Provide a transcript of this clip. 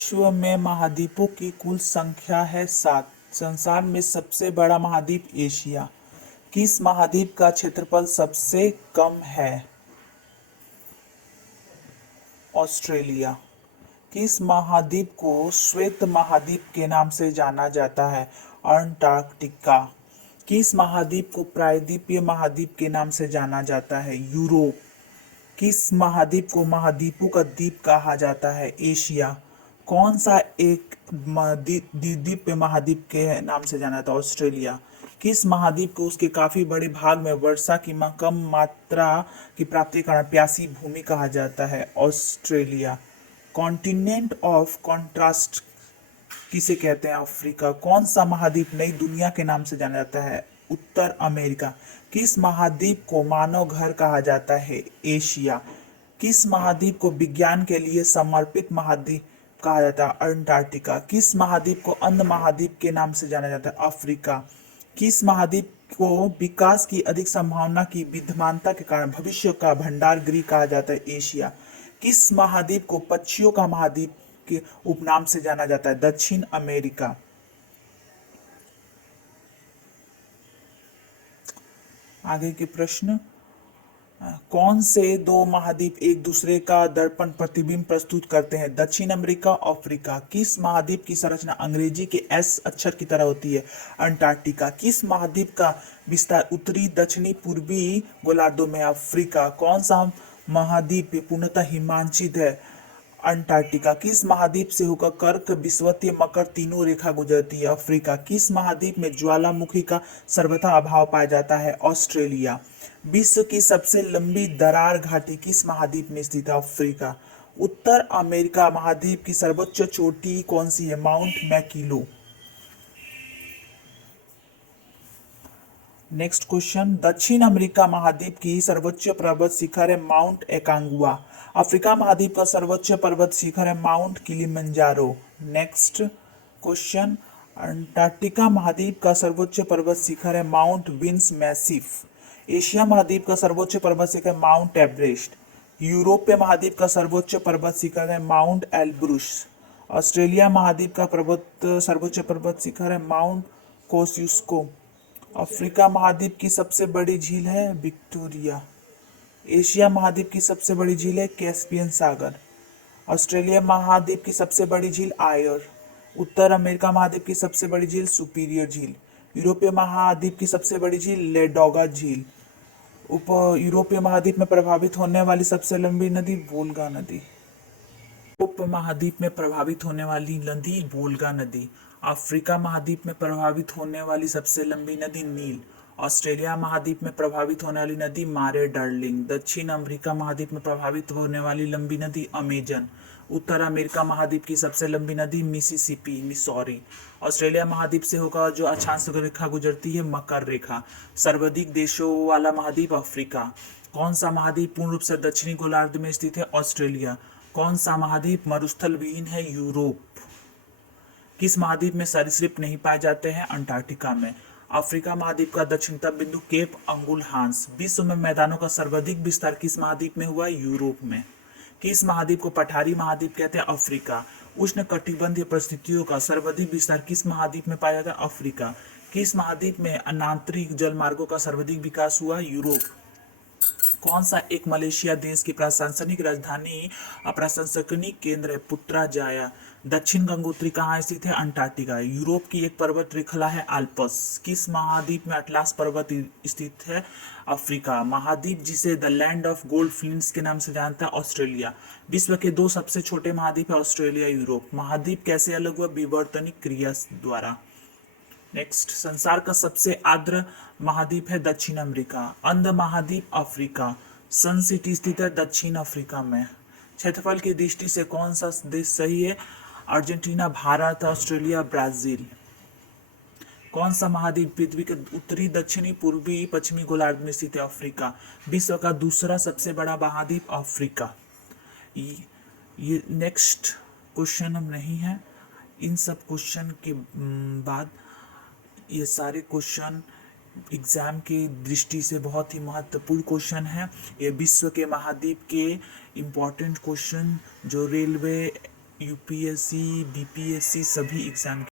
विश्व में महाद्वीपों की कुल संख्या है 7। संसार में सबसे बड़ा महाद्वीप एशिया। किस महाद्वीप का क्षेत्रफल सबसे कम है? ऑस्ट्रेलिया। किस महाद्वीप को श्वेत महाद्वीप के नाम से जाना जाता है? अंटार्कटिका। किस महाद्वीप को प्रायद्वीपीय महाद्वीप के नाम से जाना जाता है? यूरोप। किस महाद्वीप को महाद्वीपों का द्वीप कहा जाता है? एशिया। कौन सा एक द्वीप पे महाद्वीप के नाम से जाना जाता है? ऑस्ट्रेलिया। किस महाद्वीप को उसके काफी बड़े भाग में वर्षा की कम मात्रा की प्राप्ति के कारण प्यासी भूमि कहा जाता है? ऑस्ट्रेलिया। कॉन्टिनेंट ऑफ कॉन्ट्रास्ट किसे कहते हैं? अफ्रीका। कौन सा महाद्वीप नई दुनिया के नाम से जाना जाता है? उत्तर अमेरिका। किस महाद्वीप को मानव घर कहा जाता है? एशिया। किस महाद्वीप को विज्ञान के लिए समर्पित महाद्वीप कहा जाता है? अंटार्कटिका। किस महाद्वीप को अंध महाद्वीप के नाम से जाना जाता है? अफ्रीका। किस महाद्वीप को विकास की अधिक संभावना की विद्यमानता के कारण भविष्य का भंडार गृह कहा जाता है? एशिया। किस महाद्वीप को पक्षियों का महाद्वीप के उपनाम से जाना जाता है? दक्षिण अमेरिका। आगे के प्रश्न। कौन से दो महाद्वीप एक दूसरे का दर्पण प्रतिबिंब प्रस्तुत करते हैं? दक्षिण अमेरिका, अफ्रीका। किस महाद्वीप की संरचना अंग्रेजी के एस अक्षर की तरह होती है? अंटार्कटिका। किस महाद्वीप का विस्तार उत्तरी, दक्षिणी, पूर्वी गोलार्धों में? अफ्रीका। कौन सा महाद्वीप पूर्णतः हिमांशित है? अंटार्कटिका। किस महाद्वीप से होकर कर्क, विषुवतीय, मकर तीनों रेखा गुजरती है? अफ्रीका। किस महाद्वीप में ज्वालामुखी का सर्वथा अभाव पाया जाता है? ऑस्ट्रेलिया। विश्व की सबसे लंबी दरार घाटी किस महाद्वीप में स्थित है? अफ्रीका। उत्तर अमेरिका महाद्वीप की सर्वोच्च चोटी कौन सी है? Mount McKinley. Next question. दक्षिण अमेरिका महाद्वीप की सर्वोच्च पर्वत शिखर है माउंट एकांगुआ। अफ्रीका महाद्वीप का सर्वोच्च पर्वत शिखर है mount Kilimanjaro. Next question. Antarctica महाद्वीप का सर्वोच्च पर्वत शिखर है माउंट विंस मैसिफ। एशिया महाद्वीप का सर्वोच्च पर्वत शिखर माउंट एवरेस्ट। यूरोपीय महाद्वीप का सर्वोच्च पर्वत शिखर है माउंट एल्ब्रुस। ऑस्ट्रेलिया महाद्वीप का सर्वोच्च पर्वत शिखर है माउंट कोस्युस्को। अफ्रीका महाद्वीप की सबसे बड़ी झील है विक्टोरिया। एशिया महाद्वीप की सबसे बड़ी झील है कैस्पियन सागर। ऑस्ट्रेलिया महाद्वीप की सबसे बड़ी झील आयर। उत्तर अमेरिका महाद्वीप की सबसे बड़ी झील सुपीरियर झील। यूरोपीय महाद्वीप की सबसे बड़ी झील लेडोगा झील। उप यूरोपीय महाद्वीप में प्रभावित होने वाली सबसे लंबी नदी वोल्गा नदी। उपमहाद्वीप में प्रभावित होने वाली नदी वोल्गा नदी। अफ्रीका महाद्वीप में प्रभावित होने वाली सबसे लंबी नदी नील। ऑस्ट्रेलिया महाद्वीप में प्रभावित होने वाली नदी मारे डार्लिंग। दक्षिण अमेरिका महाद्वीप में प्रभावित होने वाली लंबी नदी अमेजन। उत्तर अमेरिका महाद्वीप की सबसे लंबी नदी मिसिसिपी मिसौरी। ऑस्ट्रेलिया महाद्वीप से होकर जो अक्षांश रेखा गुजरती है मकर रेखा। सर्वाधिक देशों वाला महाद्वीप अफ्रीका। कौन सा महाद्वीप पूर्ण रूप से दक्षिणी गोलार्ध में स्थित है? ऑस्ट्रेलिया। कौन सा महाद्वीप मरुस्थल विहीन है? यूरोप। किस महाद्वीप में सरीसृप नहीं पाए जाते हैं? अंटार्कटिका में। अफ्रीका महाद्वीप का दक्षिणतम बिंदु केप अंगुलहांस। विश्व में मैदानों का सर्वाधिक विस्तार किस महाद्वीप में हुआ? यूरोप में। किस महाद्वीप को पठारी महाद्वीप कहते हैं? अफ्रीका। उष्ण कटिबंधीय परिस्थितियों का सर्वाधिक विस्तार किस महाद्वीप में पाया जाता है? अफ्रीका। किस महाद्वीप में अनांतरिक जलमार्गों का सर्वाधिक विकास हुआ? यूरोप। कौन सा एक मलेशिया देश की प्रशासनिक राजधानी प्रशासनिक केंद्र है? पुट्राजाया। दक्षिण गंगोत्री कहाँ स्थित है? अंटार्कटिका। यूरोप की एक पर्वत श्रृंखला है आल्प्स। किस महाद्वीप में अटलास पर्वत स्थित है? अफ्रीका। महाद्वीप जिसे द लैंड ऑफ गोल्ड फ्लिंट्स के नाम से जानता है? ऑस्ट्रेलिया। विश्व के दो सबसे छोटे महाद्वीप है ऑस्ट्रेलिया, यूरोप। महाद्वीप कैसे अलग हुआ? विवर्तनिक क्रिया द्वारा। नेक्स्ट। संसार का सबसे आर्द्र महाद्वीप है दक्षिण अमेरिका। अंध महाद्वीप अफ्रीका। सन सिटी स्थित है दक्षिण अफ्रीका में। क्षेत्रफल की दृष्टि से कौन सा देश सही है? Argentina, Bharat, Australia, Brazil. कौन सा महाद्वीप पृथ्वी के उत्तरी, दक्षिणी, पूर्वी, पश्चिमी गोलार्ध में स्थित है? अफ्रीका। विश्व का दूसरा सबसे बड़ा महाद्वीप अफ्रीका। ये नेक्स्ट क्वेश्चन हम नहीं है। इन सब क्वेश्चन के बाद ये सारे क्वेश्चन एग्जाम के दृष्टि से बहुत ही महत्वपूर्ण क्वेश्चन है। ये विश्व के महाद्वीप के इम्पोर्टेंट क्वेश्चन जो रेलवे यूपीएससी बीपीएससी सभी एग्जाम